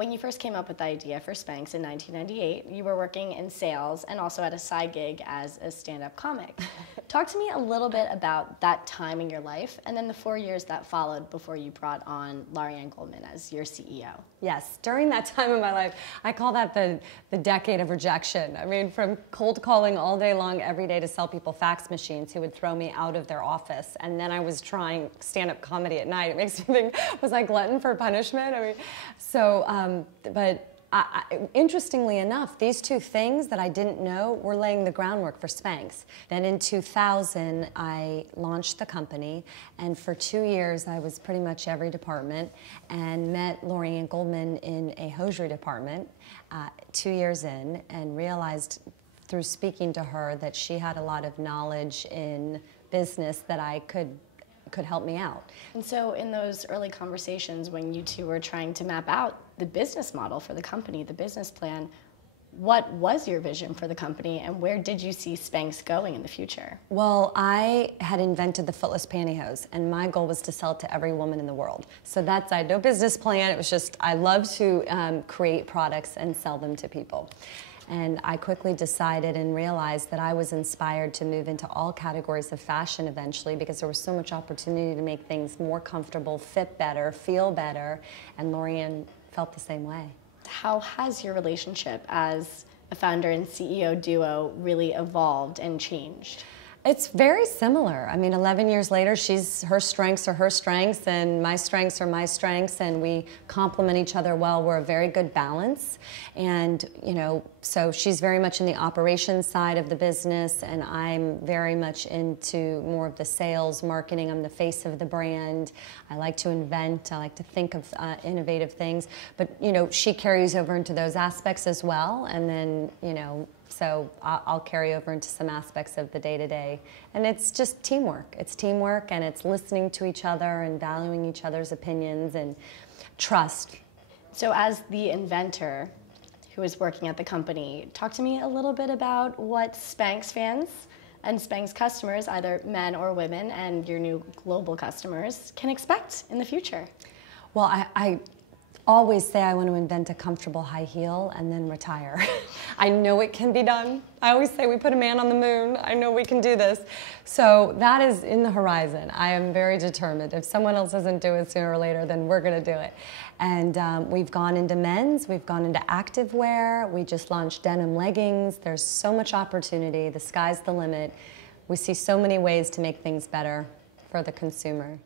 When you first came up with the idea for Spanx in 1998, you were working in sales and also at a side gig as a stand-up comic. Talk to me a little bit about that time in your life and then the 4 years that followed before you brought on Lori Goldman as your CEO. Yes, during that time in my life, I call that the decade of rejection. I mean, from cold calling all day long every day to sell people fax machines who would throw me out of their office, and then I was trying stand-up comedy at night. It makes me think, was I glutton for punishment? I mean, so, interestingly enough, these two things that I didn't know were laying the groundwork for Spanx. Then in 2000, I launched the company, and for 2 years I was pretty much every department and met Lori Goldman in a hosiery department 2 years in, and realized through speaking to her that she had a lot of knowledge in business that I could help me out. And so in those early conversations when you two were trying to map out the business model for the company, the business plan, what was your vision for the company and where did you see Spanx going in the future? Well, I had invented the footless pantyhose, and my goal was to sell it to every woman in the world. So I had no business plan. It was just, I love to create products and sell them to people. And I quickly decided and realized that I was inspired to move into all categories of fashion eventually, because there was so much opportunity to make things more comfortable, fit better, feel better, and Lorianne felt the same way. How has your relationship as a founder and CEO duo really evolved and changed? It's very similar. I mean, 11 years later, her strengths are her strengths and my strengths are my strengths, and we complement each other well. We're a very good balance. And, you know, so she's very much in the operations side of the business, and I'm very much into more of the sales, marketing. I'm the face of the brand. I like to invent. I like to think of innovative things. But, you know, she carries over into those aspects as well. And then, you know, so I'll carry over into some aspects of the day-to-day. And it's just teamwork. It's teamwork, and it's listening to each other and valuing each other's opinions and trust. So as the inventor who is working at the company, talk to me a little bit about what Spanx fans and Spanx customers, either men or women, and your new global customers can expect in the future. Well, I always say I want to invent a comfortable high heel and then retire. I know it can be done. I always say we put a man on the moon. I know we can do this. So that is in the horizon. I am very determined. If someone else doesn't do it sooner or later, then we're going to do it. And we've gone into men's, we've gone into activewear, we just launched denim leggings. There's so much opportunity. The sky's the limit. We see so many ways to make things better for the consumer.